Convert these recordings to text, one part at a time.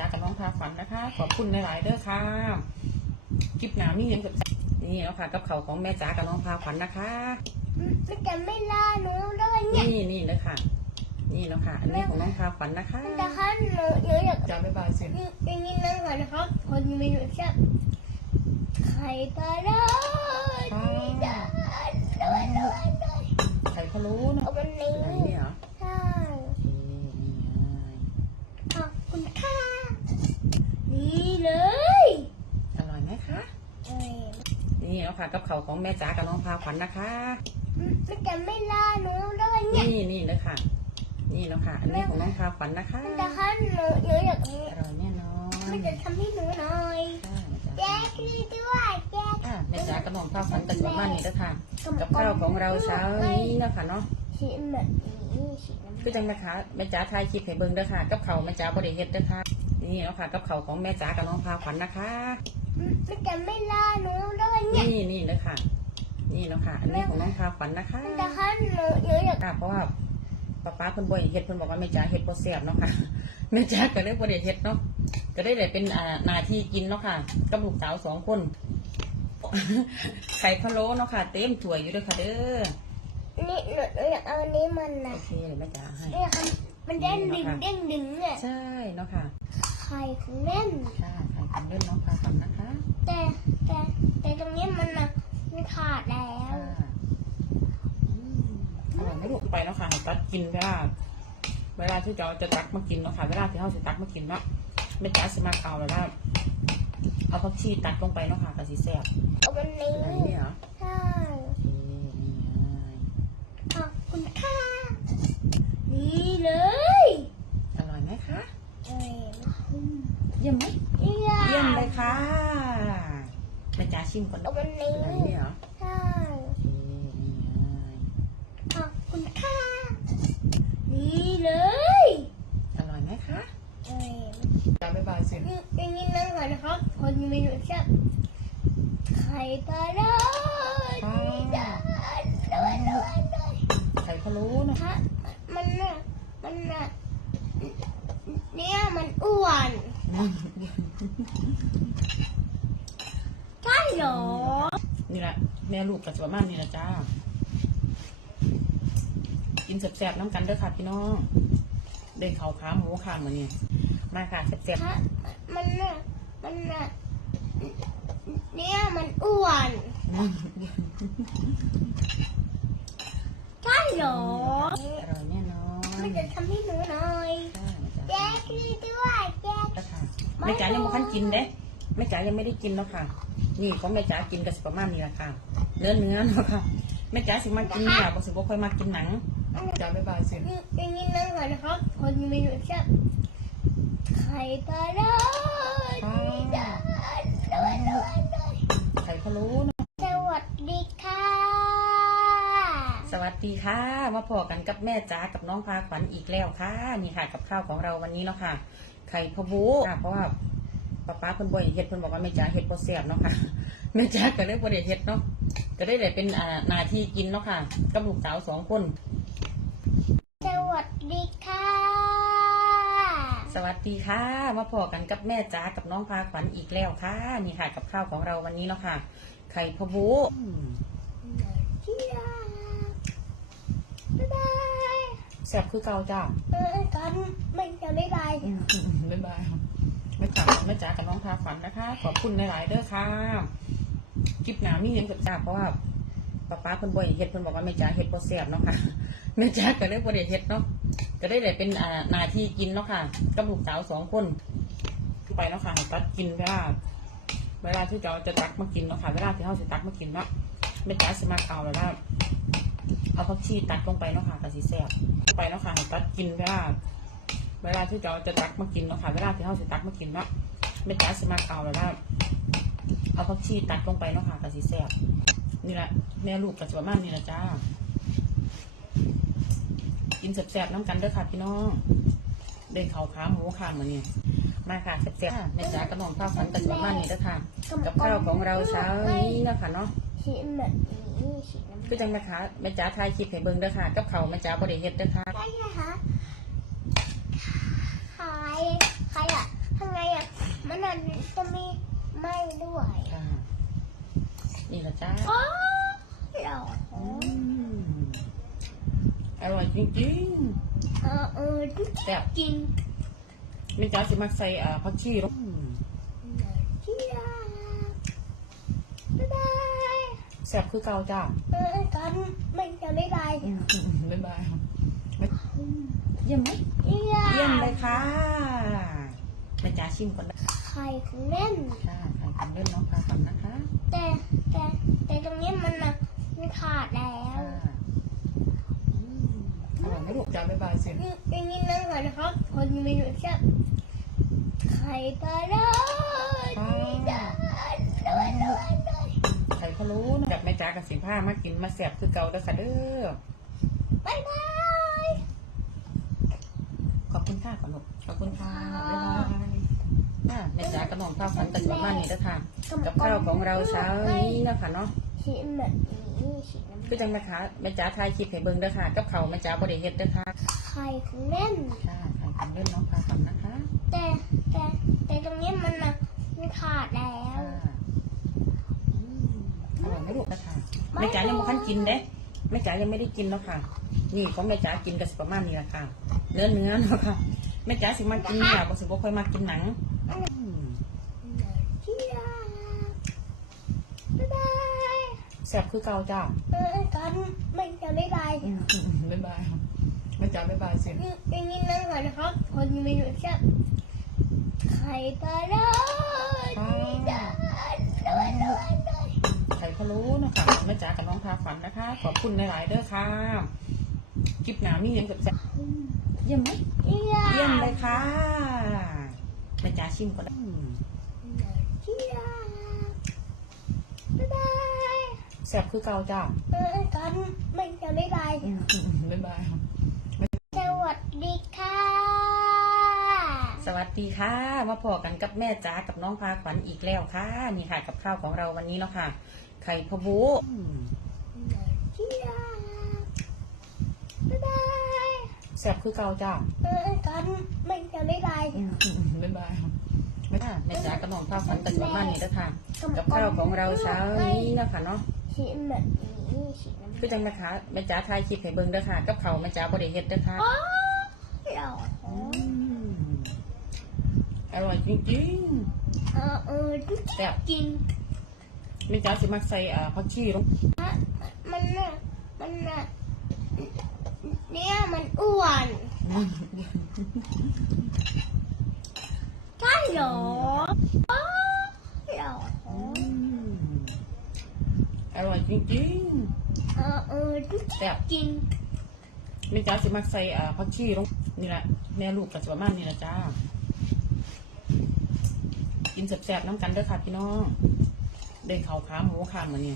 จ๋ากับน้องพาฝันนะคะ ขอบคุณหลายๆเด้อค่ะคลิปหนามีหยังกับนี่แล้วค่ะกับเขาวของแม่จ๋ากับน้องพาฝันนะคะมันจะไม่ล่าหนูด้วยเนี่ยนี่นี่เลยค่ะ นี่แล้วค่ะอันนี้ของน้องพาฝันนะคะมันจะฆ่าหนูหนูอยากจ๋าบ๊ายบายสิอย่างนี้นั่งก่อนนะครับคนมีหนูชอบไข่ปลาดาดีจ้าด้วยด้วยด้วยใครเขารู้นะเอาวันนี้ไหนเนี่ยเหรอ ใช่ โอเคนี่ไง ขอบคุณค่ะนี่เลย อร่อยไหมคะ เอ้ย นี่แล้ว ค่ะ กับเขาวของแม่จ๋ากับน้องพาฝันนะคะ มันจะไม่ล่าหนูด้วยเนี่ยนี่นี่เลยค่ะ นี่แล้วค่ะ อันนี้ของน้องพาฝันนะคะมันจะฆ่าหนูหนูอยากอร่อยแน่นอนมันจะทำให้หนูหน่อยค่ะแม่จ๋าแจ๊กนี่ด้วยแจ๊กค่ะแม่จ๋ากับน้องพาฝันกันประมาณนี้แล้วค่ะ กับข้าวของเราเช้านี้นะคะเนาะสีแบบนี้สีน้ำ คือจังนะคะแม่จ๋าถ่ายคลิปให้เบิ่งเด้อค่ะ กับเขาวแม่จ๋าบ่ได้เฮ็ดเด้อค่ะ นี่แล้วค่ะ กับเขาวของแม่จ๋ากับน้องพาฝันนะคะ มันจะไม่ล่าหนูด้วยเนี่ยนี่นี่เลยค่ะ นี่แล้วค่ะ อันนี้ของน้องพาฝันนะคะมันจะฆ่าหนูหนูอยากค่ะเพราะว่าป้าป้าเพิ่นบ่ให้เฮ็ดเพิ่นบอกว่าแม่จ๋าเฮ็ดบ่แซ่บเนาะค่ะแม่จ๋าก็เลยบ่ได้เฮ็ดเนาะก็ได้ได้เป็นอ่าหน้าที่กินเนาะค่ะกับลูกสาวสองคนไข่พะโล้เนาะค่ะ เต็มถ้วยอยู่เด้อค่ะเด้อ นี่หนูหนูอยากเอาอันนี้มันโอนะเคเลยแม่จ๋าให้ เนี่ยค่ะมันเด้งดึงเด้งดึงเนี่ยใช่เนาะค่ะ ไข่ของเล่น ค่ะไข่ของเล่นน้องพาฝันนะคะแต่แต่แต่ตรงนี้มันนะมันขาดแล้ว ค่ะอืมอร่อยไหม่ลูกไปเนาะค่ะให้ตัดกินเวลาเวลาที่เราจะตักมากินเนาะค่ะ เวลาที่เราจะตักมากินเนาะแม่จ๋าสิมาเอาแล้วเอาผักชีตัดลงไปเนาะค่ะกะสิแซ่บเอาวันนี้อันนี้เหรอ ใช่ โอเคนี่ไง ขอบคุณค่ะนี่เลย อร่อยไหมคะ เอ้ย เยี่ยมไหมเยี่ยเยี่ยมมเลยค่ะแม่จ๋าชิมก่อนเอาวันนี้อันนี้เหรอใช่โอเคนี่ไงขอบคุณค่ะ นี่เลย อร่อยไหมคะเอ้ยจ๋าบ๊ายบายสิอย่างนี้นั่งก่อนนะครับ คนมีหนูชอบไข่ปลาดาดีจ้าด้วยด้วยด้วยไข่พะโล้นะฮะมันน่ะมันน่ะเนี่ยมันอ้วน ใช่เหรอ นี่แหละแม่ลูกกับประมาณนี่แหละจ้า กินแซ่บๆน้ำกันเด้อค่ะพี่น้องได้ข้าวขาหมูค่ะมาเนี่ยมาค่ะแซ่บฮะมันน่ะมันน่ะเนี่ยมันอ้วนๆใช่เหรออร่อยแน่นอนมันจะทำให้หนูหน่อยค่ะแม่จ๋าแจ๊กนี่ด้วยแจ๊กแล้วค่ะ แม่จ๋ายังไม่ทันกินเด้แม่จ๋ายังไม่ได้กินเนาะค่ะ นี่ของแม่จ๋ากินกับสิประมาณนี้แหละค่ะ เนื้อเนื้อเนาะค่ะแม่จ๋าสิมากินค่ะบ่สิบ่ค่อยมากินหนังจ๋าบ๊ายบายสิอย่างนี้นั่งก่อนนะครับคนมีหนูชอบไข่ปลาดาดีจ้าด้วยด้วยด้วยไข่พะโล้นะสวัสดีค่ะ สวัสดีค่ะ มาพอกันกับแม่จ๋ากับน้องพาขวัญอีกแล้วค่ะนี่ค่ะกับข้าวของเราวันนี้เนาะค่ะ ไข่พะโล้ค่ะเพราะว่าป้าป้าเพิ่นบ่ให้เฮ็ดเพิ่นบอกว่าแม่จ๋าเฮ็ดบ่แซ่บเนาะค่ะแม่จ๋าก็เลยบ่ได้เฮ็ดเนาะก็ได้ได้เป็นอ่าหน้าที่กินเนาะค่ะกับลูกสาวสองคน สวัสดีค่ะ สวัสดีค่ะ มาพอกันกับแม่จ๋ากับน้องพาขวัญอีกแล้วค่ะนี่ค่ะกับข้าวของเราวันนี้เนาะค่ะ ไข่พะโล้อืมเชียบ๊ายบาย แซ่บคือเก่าจ้าเออกันไม่จะบ๊ายบายอืมบ๊ายบายแม่จ๋าแม่จ๋ากับน้องพาฝันนะคะ ขอบคุณหลายๆเด้อค่ะคลิปหนามีหยังกับจ้าเพราะว่าป้าป้าเพิ่นบ่ให้เฮ็ดเพิ่นบอกว่าแม่จ๋าเฮ็ดบ่แซ่บเนาะค่ะแม่จ๋าก็เลยบ่ได้เฮ็ดเนาะก็ได้ได้เป็นอ่าหน้าที่กินเนาะค่ะกับลูกสาวสองคนไปเนาะค่ะให้ตัดกินเวลาเวลาที่เราจะตักมากินเนาะค่ะเวลาที่เราจะตักมากินเนาะแม่จ๋าสิมาเอาแล้ว เอาผักชีตัดลงไปเนาะค่ะกะสิแซ่บไปเนาะค่ะให้ตัดกินเวลาเวลาที่เราจะตักมากินเนาะค่ะ เวลาที่เราจะตักมากินเนาะแม่จ๋าสิมาเอาแล้วเอาผักชีตัดลงไปเนาะค่ะกะสิแซ่บนี่แหละแม่ลูกกับประมาณนี่แหละจ้า กินแซ่บๆน้ำกันเด้อค่ะพี่น้องได้ข้าขาหมูค่ะมาเนี่ยมาค่ะแซ่บๆแม่จ๋ากับน้องข้าวฝันกับประมาณนี้เด้อค่ะ กับข้าวของเราเช้านี้เนาะค่ะเนาะ สีแบบนี้สีน้คือจังแม่ค้าแม่จ๋าถ่ายคลิปให้เบิ่งเด้อค่ะ กับเขาแม่จ๋าบริเฮ็ดเด้อค่ะ ใช่ไหมคะขายขายอะทำไงอะมันอาจจะมีไม่ด้วยนี่ละจ้าออเหรออืมร่อยจริงเออเออจๆแซ่บริง ๆแม่จ๋าสิมาใส่อ่าผักชีลง แซ่บคือเก่าจ้าเออกันไม่จะไม่ได้อืมบ๊ายบายเยี่ยมไหมเยี่ยเยี่ยมมเลยค่ะแม่จ๋าชิมก่อนนะไข่ของเล่นค่ะใครทำเล่นน้องพาฝันนะคะ แต่แต่แต่ตรงนี้มันนะมันขาดแล้วค่ะอืมอร่อยไหมลูกจ้าบ๊ายบายสินี่อย่างนี้นั่งก่อนนะครับคนมีเมนูแซ่บไข่ปลาร้าดีจังเลยเลยเลย ใครเขารู้นะ แบบแม่จ๋ากับสิผ้ามากินมาแซ่บคือเก่าเด้อค่ะเด้อบ๊ายบาย ขอบคุณค่ะขอนกขอบคุณค่ะบ๊ายบายค่ะแม่จ๋ากับน้องพาฝันกันประมาณนี้เด้อค่ะ กับข้าวของเราเช้านี้นะคะเนาะ สีแบบนี้สีน้ำคือจังแม่ค้าแม่จ๋าถ่ายคลิปให้เบิ่งเด้อค่ะ กับข้าวแม่จ๋าบ่ได้เฮ็ดเด้อค่ะ ไข่ของเล่น ค่ะใครทำเล่นน้องพาฝันนะคะแต่แต่แต่ตรงนี้มันนะมันขาดแล้ว ค่ะอืม อร่อยไหมลูกนะคะแม่จ๋ายังบ่ทันกินเด้แม่จ๋ายังไม่ได้กินเนาะค่ะ นี่ของแม่จ๋ากินก็สิประมาณนี้แหละค่ะ เนื้อเนื้อเนาะค่ะแม่จ๋าสิมากินเนี่ยบ่สิบ่ค่อยมากินหนังอืมเที่ยบ๊ายบายแซ่บคือเก่าจ้าเออกันไม่จะไม่ได้บ๊ายบายแม่จ๋าบ๊ายบายสินี่อย่างนี้นั่งก่อนนะครับ คนมีเมนูแซ่บไข่ปลาร้า ใครเขารู้นะคะแม่จ๋ากับน้องพาฝันนะคะ ขอบคุณหลายๆเด้อค่ะคลิปหนามีหยังกับแซ่บเยี่ยมไหมเยี่ยเยี่ยมมเลยค่ะแม่จ๋าชิมก็ได้เที่ยบ๊ายบายแซ่บคือเก่าจ้าเออกันไม่จะไม่ได้บ๊ายบายสวัสดีค่ะ สวัสดีค่ะ มาพอกันกับแม่จ๋ากับน้องพาขวัญอีกแล้วค่ะ นี่ค่ะกับข้าวของเราวันนี้เนาะค่ะ ไข่พะโว้อืมเที่ยบ๊ายบายแซ่บคือเก่าจ้าเออกันไม่จะไม่ได้บ๊ายบายแม่จ๋าแม่จ๋ากับน้องพาขวัญกันประมาณนี้เด้อค่ะกับข้าวของเราเช้านี้เนาะค่ะเนาะสีแบบนี้สีน้ำคือจังแม่ค้าแม่จ๋าถ่ายคลิปให้เบิ่งเด้อค่ะกับข้าวแม่จ๋าบ่ได้เฮ็ดเด้อค่ะอ๋อหรอมอร่อยจริงเออเออๆแซ่บกิน แม่จ๋าสิมักใส่อ่าผักชีลงมันน่ะมันน่ะเนี่ยมันอ้วนใช่เหรออ๋อเหรออืมอร่อยจริงเออเออๆแซ่บกินแม่จ๋าสิมักใส่อ่าผักชีลงนี่แหละแม่ลูกก็สิประมาณนี้ล่ะจ้ากินแซ่บๆน้ำกันเด้อค่ะพี่น้อง ได้ข้าวขาหมูค่ะมื้อนี้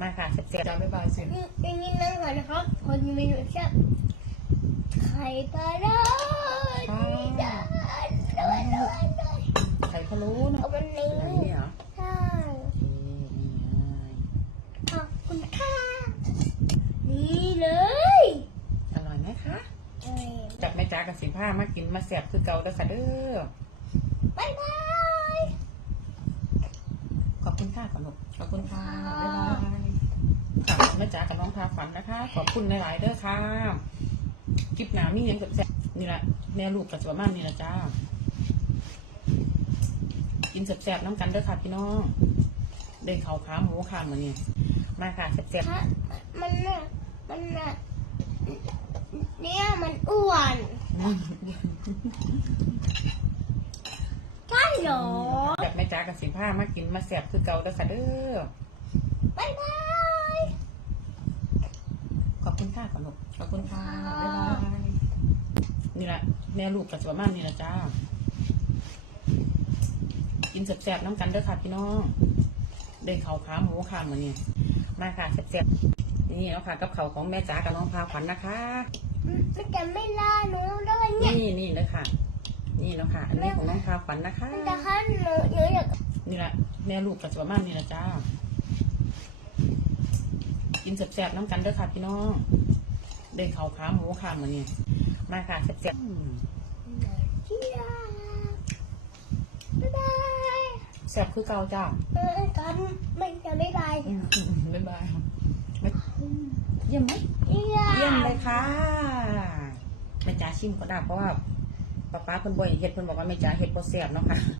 มาค่ะแซ่บๆจ้าบ๊ายบายสินี่อย่างนี้นั่งก่อนนะครับคนมีเมนูแซ่บไข่ปลาร้าดีจังเลยเลยเลยใครเขารู้นะเอาวันนี้ไหนเนี่ยเหรอใช่โอเคนี่ไงขอบคุณค่ะนี่เลย อร่อยไหมคะเอ้ยจากแม่จ๋ากับสิผ้ามากินมาแสบคือเก่าเด้อค่ะเด้อบ๊ายบายขอบ คุณค่ะขนมขอบคุณค่ะบ๊ายบายค่ะแม่จ๋ากับน้องพาฝันนะคะ ขอบคุณหลาย ๆเด้อค่ะคลิปหนามีหยังกับแซ่บนี่แหละแม่ลูกกับสวามันนี่แหละจ้า กินแซ่บๆน้ำกันเด้อค่ะพี่น้องได้ข้าวขาหมูค่ะมื้อนี้มาค่ะแซ่บถ้ามันน่ะมันน่ะเนี่ยมันอ้วนๆ ใช่เหรอจากแม่จ๋ากับสิผ้ามากินมาแสบคือเก่าเด้อค่ะเด้อบ๊ายบาย ขอบคุณค่ะขนมขอบคุณค่ะบ๊ายบายนี่แหละแม่ลูกกับสวามันนี่แหละจ้า กินแซ่บๆน้ำกันเด้อค่ะพี่น้องได้ข้าวขาหมูค่ะมื้อนี้มาค่ะแซ่บๆนี่เนาะค่ะ กับข้าวของแม่จ๋ากับน้องพาขวัญนะคะ มันจะไม่ล่าหนูเลยเนี่ยนี่นี่เลยค่ะ นี่เนาะค่ะ อันนี้ของน้องพาขวัญนะคะมันจะฆ่าหนูหนูอยากนี่แหละแม่ลูกกับสวามันนี่แหละจ้า กินแซ่บๆน้ำกันเด้อค่ะพี่น้องได้ข้าวขาหมูค่ะมื้อนี้มาค่ะแซ่บๆอืมเที่ยบ๊ายบายแซ่บคือเก่าจ้าเออกันไม่จะไม่ได้อืมอืมอืมบ๊ายบายไม่เยี่ยมไหม เยี่เยี่ยมเลยค่ะแม่จ๋าชิมก็ได้เพราะว่า ป้าป้าเพิ่นบ่อยเฮ็ดเพิ่นบอกว่าไม่จ๋าเฮ็ดบ่แซ่บเนาะค่ะ